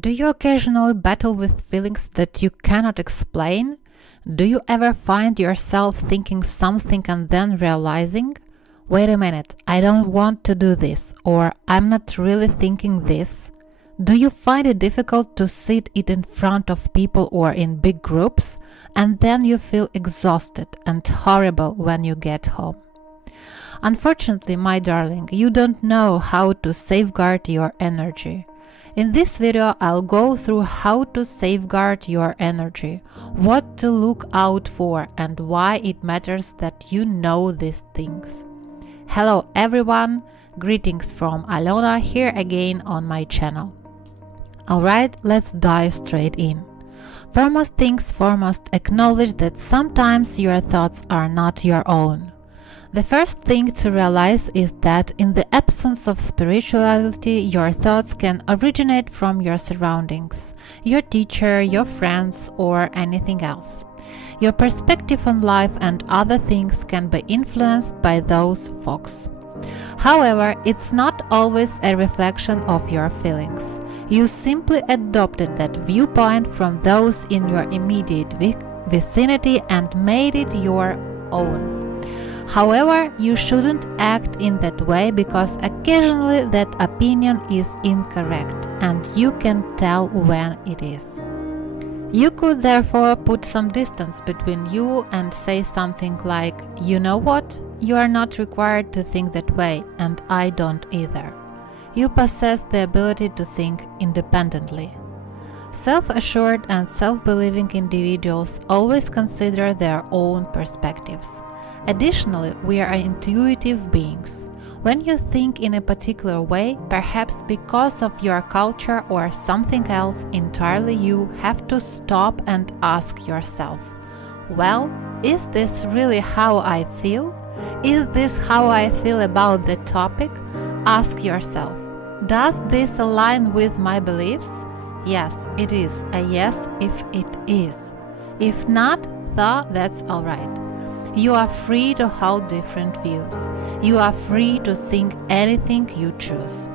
Do you occasionally battle with feelings that you cannot explain? Do you ever find yourself thinking something and then realizing, wait a minute, I don't want to do this, or I'm not really thinking this? Do you find it difficult to sit it in front of people or in big groups, and then you feel exhausted and horrible when you get home? Unfortunately, my darling, you don't know how to safeguard your energy. In this video, I'll go through how to safeguard your energy, what to look out for, and why it matters that you know these things. Hello everyone, greetings from Alona here again on my channel. Alright, let's dive straight in. Foremost things foremost, acknowledge that sometimes your thoughts are not your own. The first thing to realize is that in the absence of spirituality, your thoughts can originate from your surroundings, your teacher, your friends, or anything else. Your perspective on life and other things can be influenced by those folks. However, it's not always a reflection of your feelings. You simply adopted that viewpoint from those in your immediate vicinity and made it your own. However, you shouldn't act in that way because occasionally that opinion is incorrect and you can tell when it is. You could therefore put some distance between you and say something like, you know what, you are not required to think that way and I don't either. You possess the ability to think independently. Self-assured and self-believing individuals always consider their own perspectives. Additionally, we are intuitive beings. When you think in a particular way, perhaps because of your culture or something else entirely, you have to stop and ask yourself, well, is this really how I feel? Is this how I feel about the topic? Ask yourself, does this align with my beliefs? Yes, it is a yes if it is. If not, that's alright. You are free to hold different views. You are free to think anything you choose.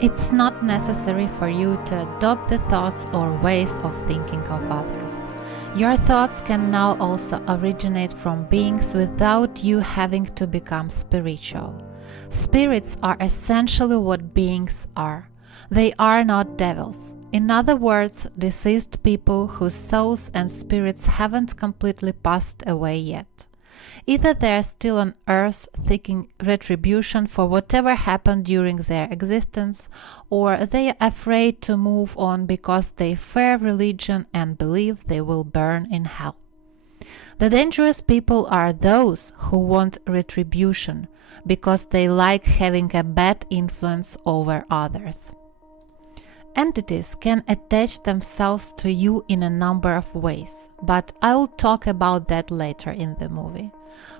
It's not necessary for you to adopt the thoughts or ways of thinking of others. Your thoughts can now also originate from beings without you having to become spiritual. Spirits are essentially what beings are. They are not devils. In other words, deceased people whose souls and spirits haven't completely passed away yet. Either they are still on earth seeking retribution for whatever happened during their existence, or they are afraid to move on because they fear religion and believe they will burn in hell. The dangerous people are those who want retribution because they like having a bad influence over others. Entities can attach themselves to you in a number of ways, but I will talk about that later in the movie.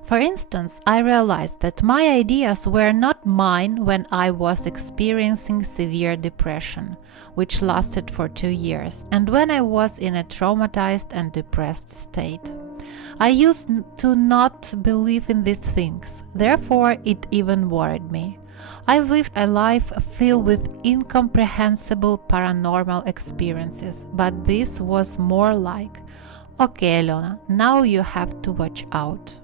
For instance, I realized that my ideas were not mine when I was experiencing severe depression, which lasted for 2 years, and when I was in a traumatized and depressed state. I used to not believe in these things, therefore it even worried me. I've lived a life filled with incomprehensible paranormal experiences, but this was more like, okay, Alona, now you have to watch out.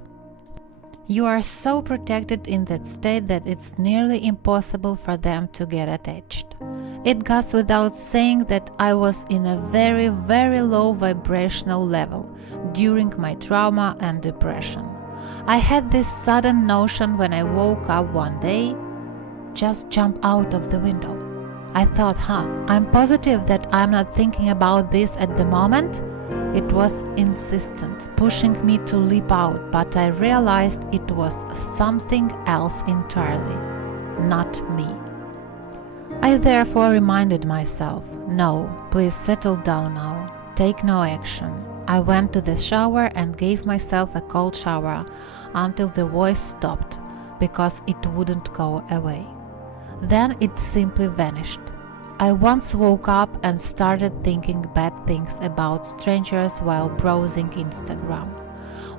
You are so protected in that state that it's nearly impossible for them to get attached. It goes without saying that I was in a very, very low vibrational level during my trauma and depression. I had this sudden notion when I woke up one day, just jump out of the window. I thought, I'm positive that I'm not thinking about this at the moment. It was insistent, pushing me to leap out, but I realized it was something else entirely, not me. I therefore reminded myself, no, please settle down now, take no action. I went to the shower and gave myself a cold shower until the voice stopped, because it wouldn't go away. Then it simply vanished. I once woke up and started thinking bad things about strangers while browsing Instagram.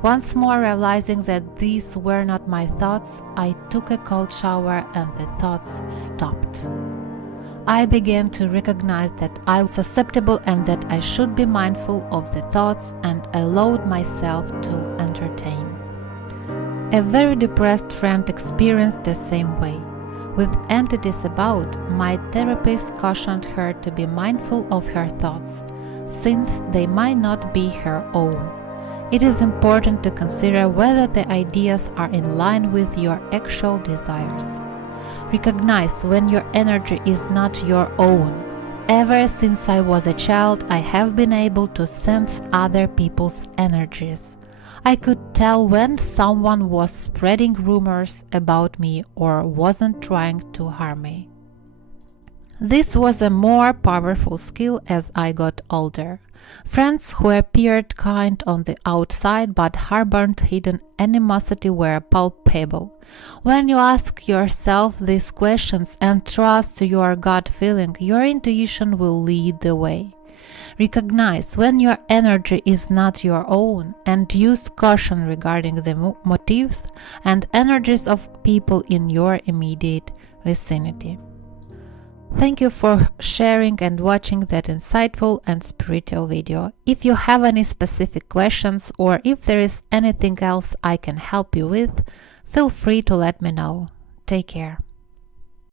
Once more realizing that these were not my thoughts, I took a cold shower and the thoughts stopped. I began to recognize that I was susceptible and that I should be mindful of the thoughts and allowed myself to entertain. A very depressed friend experienced the same way. With entities about, my therapist cautioned her to be mindful of her thoughts, since they might not be her own. It is important to consider whether the ideas are in line with your actual desires. Recognize when your energy is not your own. Ever since I was a child, I have been able to sense other people's energies. I could tell when someone was spreading rumors about me or wasn't trying to harm me. This was a more powerful skill as I got older. Friends who appeared kind on the outside but harbored hidden animosity were palpable. When you ask yourself these questions and trust your gut feeling, your intuition will lead the way. Recognize when your energy is not your own and use caution regarding the motives and energies of people in your immediate vicinity. Thank you for sharing and watching that insightful and spiritual video. If you have any specific questions or if there is anything else I can help you with, feel free to let me know. Take care.